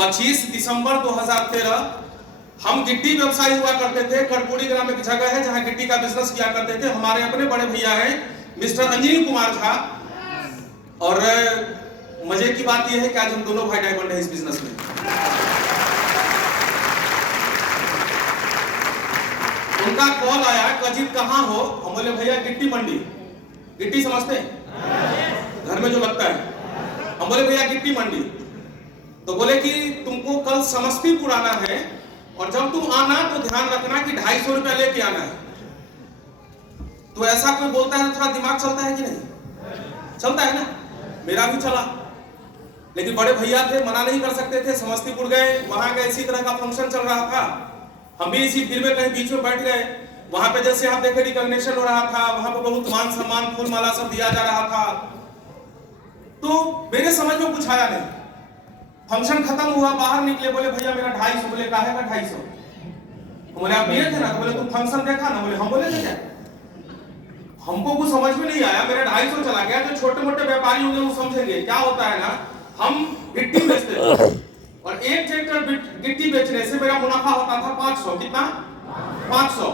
25 दिसंबर 2013 हम गिट्टी व्यवसायी हुआ करते थे। कर्पूरी ग्राम एक जगह है जहां गिट्टी का बिजनेस किया करते थे। हमारे अपने बड़े भैया हैं मिस्टर अंजनी कुमार झा, और मजे की बात यह है कि आज हम दोनों भाई डायमंड हैं इस बिजनेस में। उनका कॉल आया कि अजीत कहाँ हो? हम बोले भैया गिट्टी मंडी। गिट्टी समझते हैं घर में जो लगता है। हम बोले भैया गिट्टी मंडी। तो बोले कि तुमको कल समस्तीपुर आना है और जब तुम आना तो ध्यान रखना कि 250 रुपया लेके आना है। तो ऐसा कोई बोलता है थोड़ा दिमाग चलता है कि नहीं? चलता है ना, मेरा भी चला। लेकिन बड़े भैया थे, मना नहीं कर सकते थे। समस्तीपुर गए, वहां गए, इसी तरह का फंक्शन चल रहा था। हम भी इसी भीड़ में कहीं बीच में बैठ गए। वहां पे जैसे आप देखे रिकॉग्निशन हो रहा था, वहां पे बहुत मान सम्मान फूल माला सब दिया जा रहा था। तो मेरे समझ में कुछ आया नहीं। फंक्शन खत्म हुआ, बाहर निकले, बोले भैया मेरा 250। बोले काहे का 250? बोले आप लिए थे ना? बोले तुम फंक्शन देखा ना? बोले हम बोले थे क्या? हमको कुछ समझ में नहीं आया, मेरा 250 चला गया। जो छोटे मोटे व्यापारी होंगे वो समझेंगे। क्या होता है ना, हम गिट्टी बेचते थे और एक ट्रैक्टर गिट्टी बेचने से मेरा मुनाफा होता था 500। कितना? 500।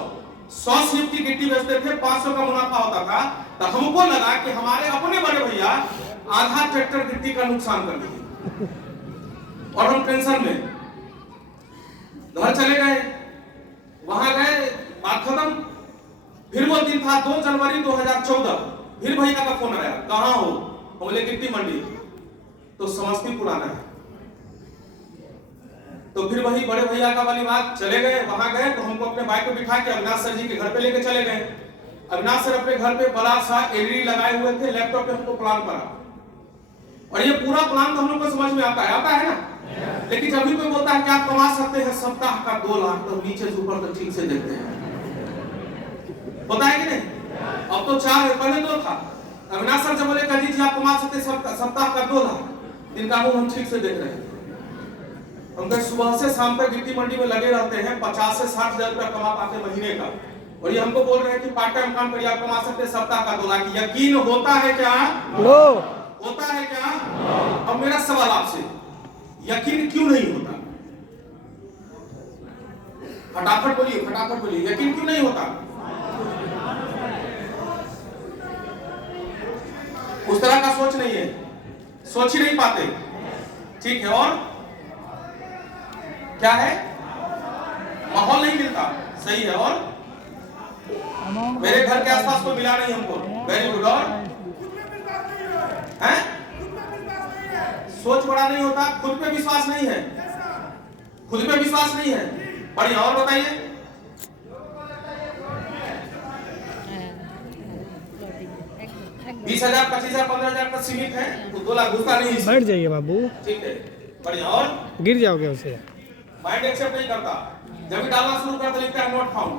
100 सीट की गिट्टी बेचते थे, 500 का मुनाफा होता था। तो हमको लगा कि हमारे अपने बड़े भैया आधा ट्रैक्टर गिट्टी का नुकसान कर दिए और हम टेंशन में घर चले गए। वहां गए, बात खत्म। फिर वो दिन था 2 जनवरी 2014। फिर भैया का फोन आया, कहाँ हो? बोले गिट्टी मंडी। तो समस्तीपुर आना है। तो फिर वही बड़े भैया का वाली बात, चले गए। वहां गए तो हमको अपने बाइक पे बिठा के अविनाश सर जी के घर पे लेके चले गए। अविनाश सर अपने घर पे बड़ा सा एलईडी लगाए हुए थे, लैपटॉप पे हमको प्लान करा। और ये पूरा प्लान तो हम लोग को समझ में आता है ना। लेकिन जब भी कोई बोलता है कि आप कमा सकते हैं सप्ताह का 2 लाख, तो नीचे से ऊपर तो ठीक से देखते हैं। होता है कि नहीं? अब तो 4 है, पहले 2 था। अविनाश सर जब बोले कजी जी आप कमा सकते सप्ताह का 2 लाख, इनका मुंह हम ठीक से देख रहे हैं। उनके सुबह से शाम तक गिट्टी मंडी में लगे रहते हैं, 50 से 60 हजार रुपया कमा पाते महीने का। और ये हमको बोल रहे हैं कि पार्ट टाइम काम करिए आप कमा सकते सप्ताह का 2 लाख। यकीन होता है क्या? होता है क्या? अब मेरा सवाल आपसे, यकीन क्यों नहीं होता? फटाफट बोलिए, फटाफट बोलिए, यकीन क्यों नहीं होता? उस तरह का सोच नहीं है, सोच ही नहीं पाते। ठीक है, और क्या है? माहौल नहीं मिलता। सही है, और मेरे घर के आसपास कोई मिला नहीं हमको। Very good. और हैं? सोच बड़ा नहीं होता, खुद पे विश्वास नहीं है, खुद पे विश्वास नहीं है। बढ़िया, और बताइए। बीस 20,000 25,000 15,000 का सीमित है, तो 2 लाख घुसता नहीं। बैठ जाइए बाबू। ठीक है, बढ़िया। और गिर जाओगे उसे। माइंड एक्सेप्ट नहीं करता, जब भी डालना शुरू करता लिखता है नॉट फाउंड।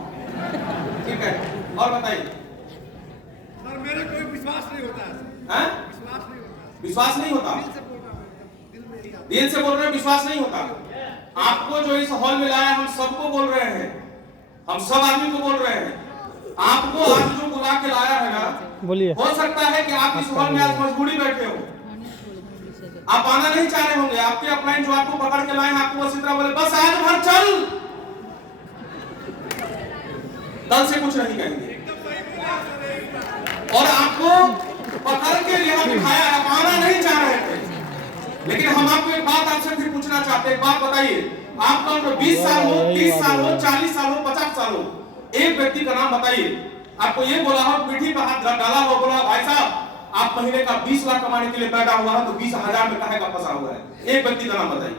ठीक है, और बताइए। सर मेरे कोई विश्वास नहीं होता है। हैं? विश्वास नहीं होता? दिल से बोल रहे हैं विश्वास नहीं होता। आपको जो इस हॉल में लाया, हम सबको बोल रहे हैं, हम सब आदमी को बोल रहे हैं। आपको आज जो बुला के लाया है ना, बोलिए, हो सकता है कि आप इस हॉल में आज मजबूरी बैठे हो, आप आना नहीं चाह रहे होंगे। आपके अपलाइन जो आपको पकड़ के लाए हैं, आपको बस इतना बोले बस आज भर चल, दल से कुछ नहीं कहेंगे। और आपको पकड़ के यहाँ बिठाया, आप आना नहीं चाह रहे थे। लेकिन हम आपको एक बात आपसे फिर पूछना चाहते हैं। एक बात बताइए, आपका उम्र 20 साल हो, 30 साल हो, 40 साल हो, 50 साल हो, एक व्यक्ति का नाम बताइए। आपको ये बोला हो, पीठी पर हाथ डाला हो, बोला भाई साहब आप महीने का 20 लाख कमाने के लिए पैदा हुआ है, तो 20,000 में काहे का फंसा हुआ है? एक व्यक्ति का नाम बताइए।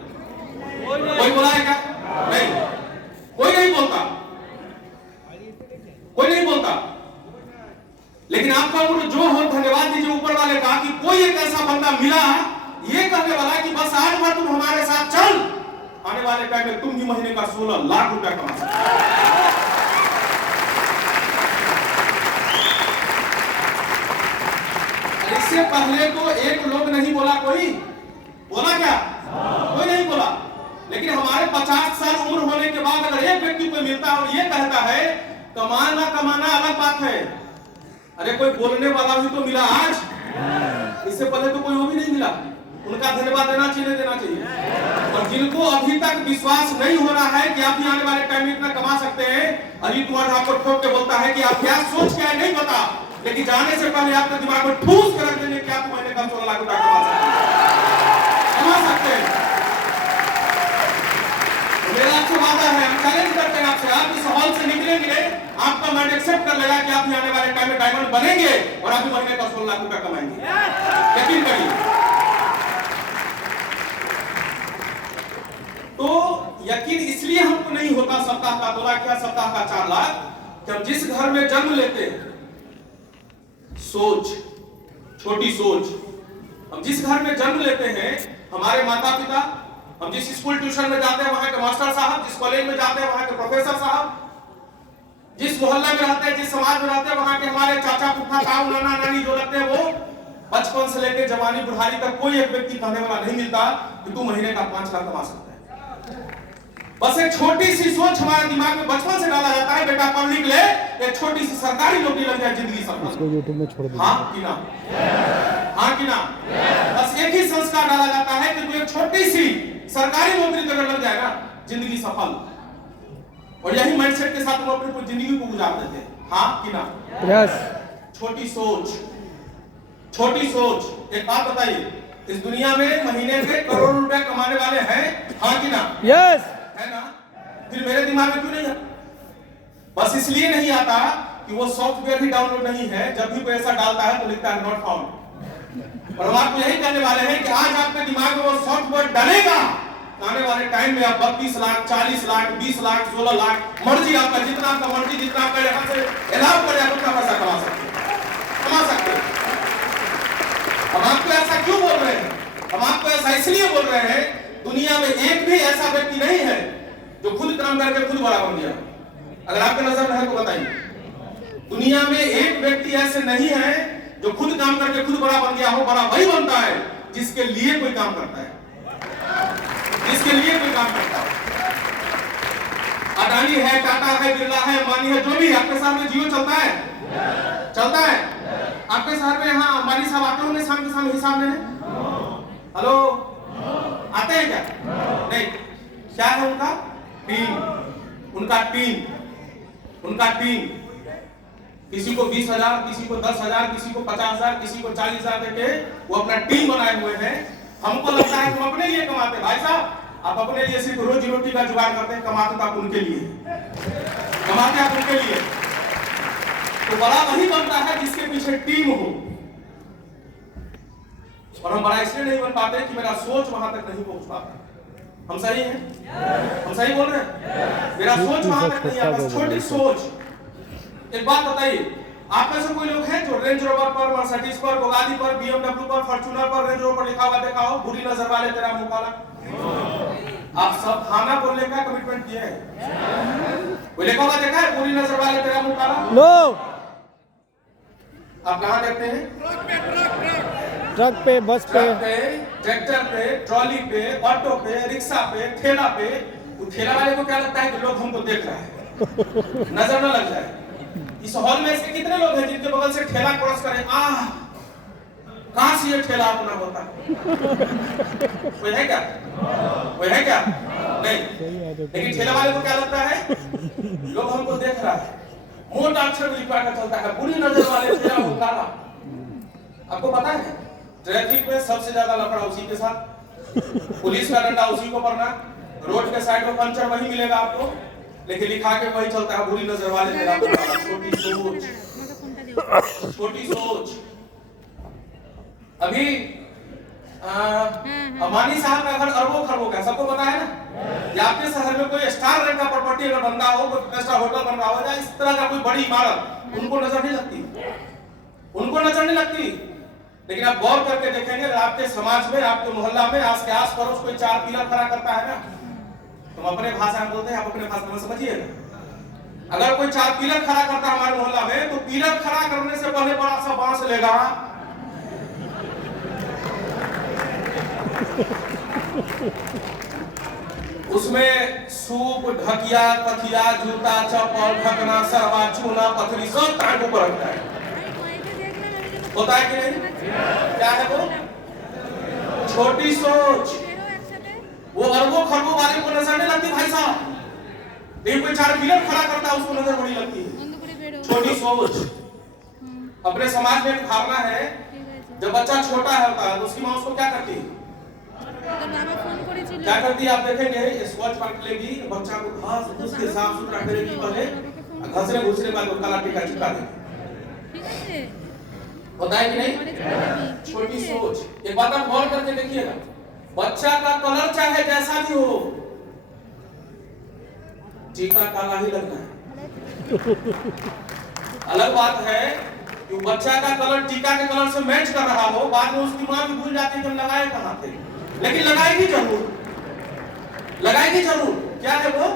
कोई बोला है क्या? नहीं, कोई नहीं बोलता, कोई नहीं बोलता। लेकिन आपका उम्र जो हो, धन्यवाद दीजिए ऊपर वाले का कि कोई एक ऐसा बंदा मिला ये कहने वाला कि बस आज भर तुम हमारे साथ चल, आने वाले टाइम में तुम भी महीने का 16 लाख रुपया कमा सकते। इससे पहले तो एक लोग नहीं बोला, कोई बोला क्या? कोई नहीं बोला। लेकिन हमारे 50 साल उम्र होने के बाद अगर एक व्यक्ति को मिलता है और ये कहता है कमाना कमाना अलग बात है, अरे कोई बोलने वाला भी तो मिला आज, इससे पहले तो कोई वो भी नहीं मिला। उनका धन्यवाद देना चाहिए, देना चाहिए। और जिनको अभी तक विश्वास नहीं हो रहा है कि आप भी आने वाले टाइम में इतना कमा सकते हैं, अभी तुम्हारा आपको ठोक के बोलता है कि आप क्या सोच के आए नहीं पता, लेकिन जाने से पहले आपके दिमाग में ठूस कर रख देंगे कि आप महीने का 16 लाख रुपया कमा सकते हैं। मेरा आपसे वादा है, हम चैलेंज करते हैं आपसे, आप इस हॉल से निकलेंगे, आपका माइंड एक्सेप्ट कर लेगा कि आप भी आने वाले टाइम में डायमंड बनेंगे और आप भी महीने का 16 लाख रुपया कमाएंगे। यकीन करिए। तो यकीन इसलिए हमको नहीं होता सप्ताह का 2 लाख या सप्ताह का 4 लाख, कि हम जिस घर में जन्म लेते हैं, सोच, छोटी सोच, हम जिस घर में जन्म लेते हैं, हमारे माता पिता, हम जिस स्कूल ट्यूशन में जाते हैं वहां के मास्टर साहब, जिस कॉलेज में जाते हैं वहां के प्रोफेसर साहब, जिस मोहल्ले में रहते हैं, जिस समाज में रहते हैं, वहां के हमारे चाचा फूफा ताऊ नाना नानी जो लगते हैं, वो बचपन से लेकर जवानी बुढ़ारी तक कोई एक व्यक्ति कहने वाला नहीं मिलता कि तू महीने का 5 लाख कमा सकता है। बस एक छोटी सी सोच हमारे दिमाग में बचपन से डाला जाता है, बेटा पढ़ लिख ले, एक छोटी सी सरकारी नौकरी लग जाए, जिंदगी सफल। इसको यूट्यूब में छोड़ दो। हाँ कि ना? हाँ कि ना? बस एक ही संस्कार डाला जाता है कि तू एक छोटी सी सरकारी नौकरी अगर लग जाएगा, जिंदगी सफल। और यही माइंडसेट के साथ हम अपनी पूरी जिंदगी को गुजार देते हैं। हाँ कि ना? यस। छोटी सोच, छोटी सोच। एक बात बताइए, इस दुनिया में महीने के करोड़ रुपए कमाने वाले हैं? हाँ कि ना? यस। है ना? फिर मेरे दिमाग में क्यों नहीं आता? बस इसलिए नहीं आता कि वो सॉफ्टवेयर ही डाउनलोड नहीं है, जब भी कोई ऐसा डालता है तो लिखता है नॉट फाउंड। और हम आपको यही कहने वाले हैं कि आज आपके दिमाग में वो सॉफ्टवेयर डलेगा, आने वाले टाइम में आप 32 लाख, 40 लाख, 20 लाख, 16 लाख, मर्जी आपका, जितना आपका मर्जी, जितना आपका यहाँ से अलाउ करे, आप उतना पैसा कमा सकते हैं। हम आपको ऐसा क्यों बोल रहे हैं? हम आपको ऐसा इसलिए बोल रहे हैं, दुनिया में एक भी ऐसा व्यक्ति नहीं है जो खुद काम करके खुद बड़ा बन गया। अगर आपके नजर में है तो बताइए। दुनिया में एक व्यक्ति ऐसे नहीं है जो खुद काम करके खुद बड़ा बन गया हो। बड़ा वही बनता है जिसके लिए कोई काम करता है, जिसके लिए कोई काम करता है। अडानी है, टाटा है, बिरला है, अंबानी है, जो भी है, आपके सामने जियो चलता है, चलता है। आपके शहर में यहाँ अंबानी साहब आते होंगे शाम के सामने हिसाब लेने? हेलो, आते हैं क्या? नहीं। क्या है उनका टीम? उनका टीम, उनका टीम। किसी को 20,000, किसी को 10,000, किसी को 50,000, किसी को 40,000 देके वो अपना टीम बनाए हुए हैं। हमको लगता है तुम अपने लिए कमाते हैं। भाई साहब, आप अपने लिए सिर्फ रोजी रोटी का जुगाड़ करते हैं, कमाते तो आप उनके लिए, कमाते आप उनके लिए। तो बड़ा वही बनता है जिसके पीछे टीम हो। और हम बड़ा इसलिए नहीं बन पाते कि मेरा सोच वहां तक नहीं पहुंच पाता। हम सही हैं? हम सही बोल रहे हैं? मेरा सोच वहां तक नहीं आता, छोटी सोच। एक बात बताइए, आप में से कोई लोग हैं जो रेंज रोवर पर, मर्सिडीज पर, बुगाटी पर, बीएमडब्ल्यू पर, फॉर्च्यूनर पर, रेंज रोवर पर लिखा हुआ देखा हो, बुरी नजर वाले तेरा मुंह काला? आप सब खाना बोलने का कमिटमेंट किए हैं? कोई लिखा हुआ देखा है बुरी नजर वाले तेरा मुंह काला? नो। आप कहाँ देखते हैं? ट्रक पे, बस पे, ट्रैक्टर पे, ट्रॉली पे, ऑटो पे, रिक्शा पे, ठेला पे। वो ठेला वाले को क्या लगता है कि लोग हमको देख रहा है, नजर न लग जाए। इस हॉल में ऐसे कितने लोग हैं जिनके बगल से ठेला क्रॉस करें, कहां से ये ठेला अपना होता है? कोई है क्या? कोई है क्या? नहीं। लेकिन ठेला वाले को क्या लगता है? लोग हमको देख रहा है, मोटा अक्षर में लिखवा कर चलता है, बुरी नजर वाले तेरा मुंह काला। आपको पता है ट्रैफिक में सबसे ज्यादा लफड़ा उसी के साथ, पुलिस का डंडा उसी को पड़ना, रोड के साइड में पंचर वही मिलेगा आपको, लेकिन लिखा के वही चलता है, बुरी नजर वाले तेरा मुंह काला। छोटी सोच, छोटी सोच। अभी अंबानी साहब का घर अरबों खरबों का, सबको पता है ना? या आपके शहर में कोई स्टार रैंक का प्रॉपर्टी अगर बनता हो, कोई 5 स्टार होटल बन रहा हो, या इस तरह का कोई बड़ी इमारत, उनको नजर नहीं लगती, उनको नजर नहीं लगती। लेकिन आप गौर करके देखेंगे, अगर आपके समाज में, आपके मोहल्ला में, आपके आस पड़ोस कोई 4 पिलर खड़ा करता है ना, तो अपने भाषा में बोलते हैं, आप अपने भाषा में समझिएगा। अगर कोई 4 पिलर खड़ा करता है हमारे मोहल्ला में, तो पिलर खड़ा करने से पहले बड़ा सा बांस लेगा, उसमें सूप, ढकिया, तकिया, जूता, चप्पल, ढकना, सरवा, चूना, पथरी सब टांग ऊपर रखता है। होता है कि नहीं? क्या है वो? छोटी सोच वो अरबों खरबों वाले को नजर नहीं लगती भाई साहब। लेकिन कोई 4 विलन खड़ा करता है उसको नजर बड़ी लगती है। छोटी सोच। अपने समाज में एक भावना है, जब बच्चा छोटा होता है तो उसकी माँ उसको क्या करती है? क्या करती है आप देखेंगे, स्वच्छ पकड़ लेगी बच्चा को, घास घुस के साफ सुथरा करेगी पहले, घसरे घुसरे बाद काला टीका चिपका देगी। होता है कि नहीं? छोटी सोच। एक बात आप गौर करके देखिएगा, बच्चा का कलर चाहे जैसा भी हो, टीका काला ही लगना है। अलग बात है कि बच्चा का कलर टीका के कलर से मैच कर रहा हो, बाद में उसकी मां भी भूल जाती है कि हम लगाए कहां थे, लेकिन लगाएगी जरूर, लगाएगी जरूर। क्या है वो?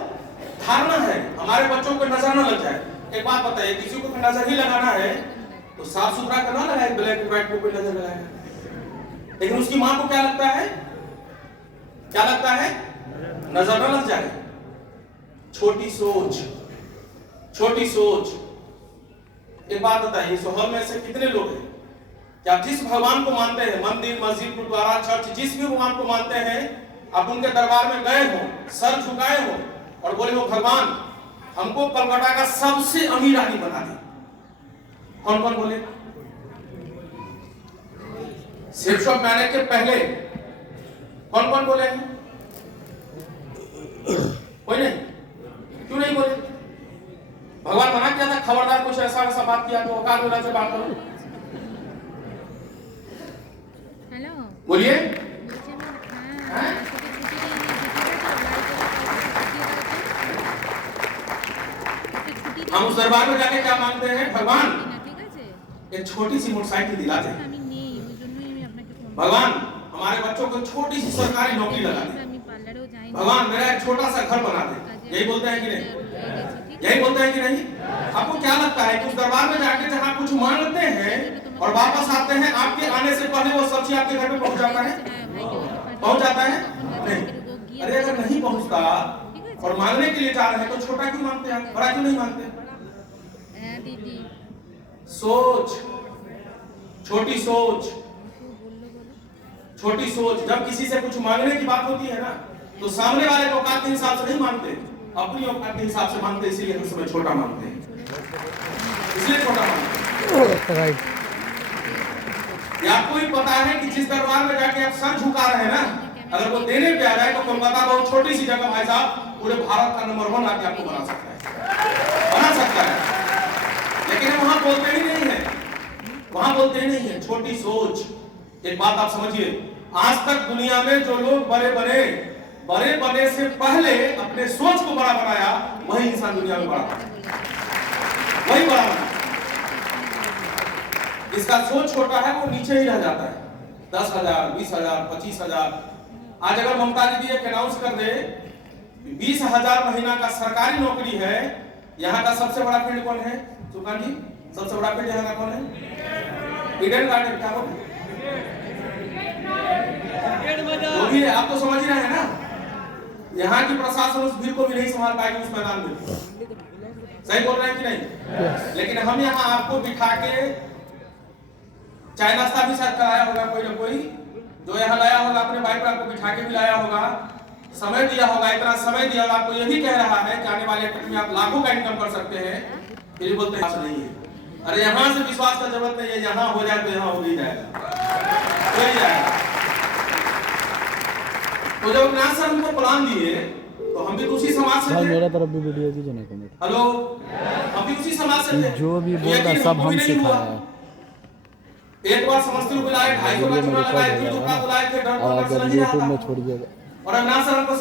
धारणा है, हमारे बच्चों को नजर न लग जाए। एक बात बताइए, किसी को नजर ही लगाना है तो साफ सुथरा करना लगाए, ब्लैक एंड व्हाइट को कोई नजर लगाएगा। लेकिन उसकी मां को क्या लगता है? क्या लगता है? नजर न लग जाए। छोटी सोच, छोटी सोच। एक बात बताइए, इस हॉल में से कितने लोग हैं कि आप जिस भगवान को मानते हैं, मंदिर मस्जिद गुरुद्वारा चर्च, जिस भी भगवान को मानते हैं, आप उनके दरबार में गए हो, सर झुकाए हो और बोले हो भगवान हमको कलकत्ता का सबसे अमीर आदमी बना दे। कौन कौन बोले? सेफ शॉप मैंने के पहले कौन कौन बोले हैं? कोई नहीं? क्यों नहीं बोले? भगवान मना किया था, खबरदार कुछ ऐसा वैसा बात किया तो औकात वाला से बात करो। हेलो बोलिए। हम उस दरबार में जाके क्या मांगते हैं? भगवान एक छोटी सी मोटरसाइकिल दिला दे, भगवान हमारे बच्चों को छोटी सी सरकारी नौकरी लगा दे, भगवान मेरा एक छोटा सा घर बना दे। यही बोलते हैं कि नहीं? यही बोलते हैं कि नहीं? आपको क्या लगता है कि उस दरबार में जाके जहाँ कुछ मांगते हैं और वापस आते हैं, आपके आने से पहले वो सब चीज आपके घर पे पहुंच जाता है? पहुंच जाता है? नहीं। अरे अगर नहीं पहुंचता और मांगने के लिए जा रहे हैं तो छोटा क्यों मांगते हैं, बड़ा क्यों नहीं मांगते? सोच, छोटी सोच, छोटी सोच। जब किसी से कुछ मांगने की बात होती है ना, तो सामने वाले को औकात के हिसाब से नहीं मांगते, अपनी औकात के हिसाब से मांगते, इसीलिए हम समय छोटा मांगते हैं, इसलिए छोटा मांगते हैं। आपको ही पता है कि जिस दरबार में जाके आप सर झुका रहे हैं ना, अगर वो देने पे आ जाए तो कोलकाता बहुत छोटी सी जगह भाई साहब पूरे भारत का नंबर 1 आके आपको बना सकता है, बना सकता है। लेकिन वहां बोलते ही नहीं है, वहां बोलते ही नहीं है। छोटी सोच। एक बात आप समझिए, आज तक दुनिया में जो लोग बड़े बने से पहले अपने सोच को बड़ा बनाया, वही इंसान दुनिया में बड़ा बना, वही बड़ा बना। जिसका सोच छोटा है वो नीचे ही रह जाता है। 10,000, 20,000, 25,000। आज अगर ममता दीदी एक अनाउंस कर दे 20,000 महीना का सरकारी नौकरी है, यहाँ का सबसे बड़ा फील्ड कौन है? सुकान जी, सबसे बड़ा फील्ड यहाँ का कौन है? Eden garden. क्या बोल? भी आप तो समझ ही रहे हैं ना, यहाँ की प्रशासन उस भीड़ को भी नहीं संभाल पाएगी उस मैदान में। सही बोल रहे हैं कि नहीं? लेकिन हम यहाँ आपको बिठा के चाय नाश्ता भी शायद कराया होगा कोई ना कोई, जो यहाँ लाया होगा अपने बाइक पर आपको बिठा के भी लाया होगा, समय दिया होगा, इतना समय दिया होगा, आपको ये भी कह रहा है कि आने वाले ट्रिप में आप लाखों का इनकम कर सकते हैं, फिर बोलते हैं नहीं है। अरे यहाँ से विश्वास का जरूरत नहीं है, यहाँ हो जाए तो यहाँ हो ही जाएगा, हो ही जाएगा। तो जब ना सर हमको प्लान दिए तो हम भी उसी समाज से थे। मेरा तरफ भी वीडियो की जने कमेंट। हेलो, हम भी उसी समाज से थे। जो भी बोल रहा सब हम सिखाया है। एक बार समस्तीपुर बुलाए, 250 का चुनाव लगाए, फिर दुर्गा बुलाए थे, डर और अगर यूट्यूब में छोड़िएगा और अब ना सर हमको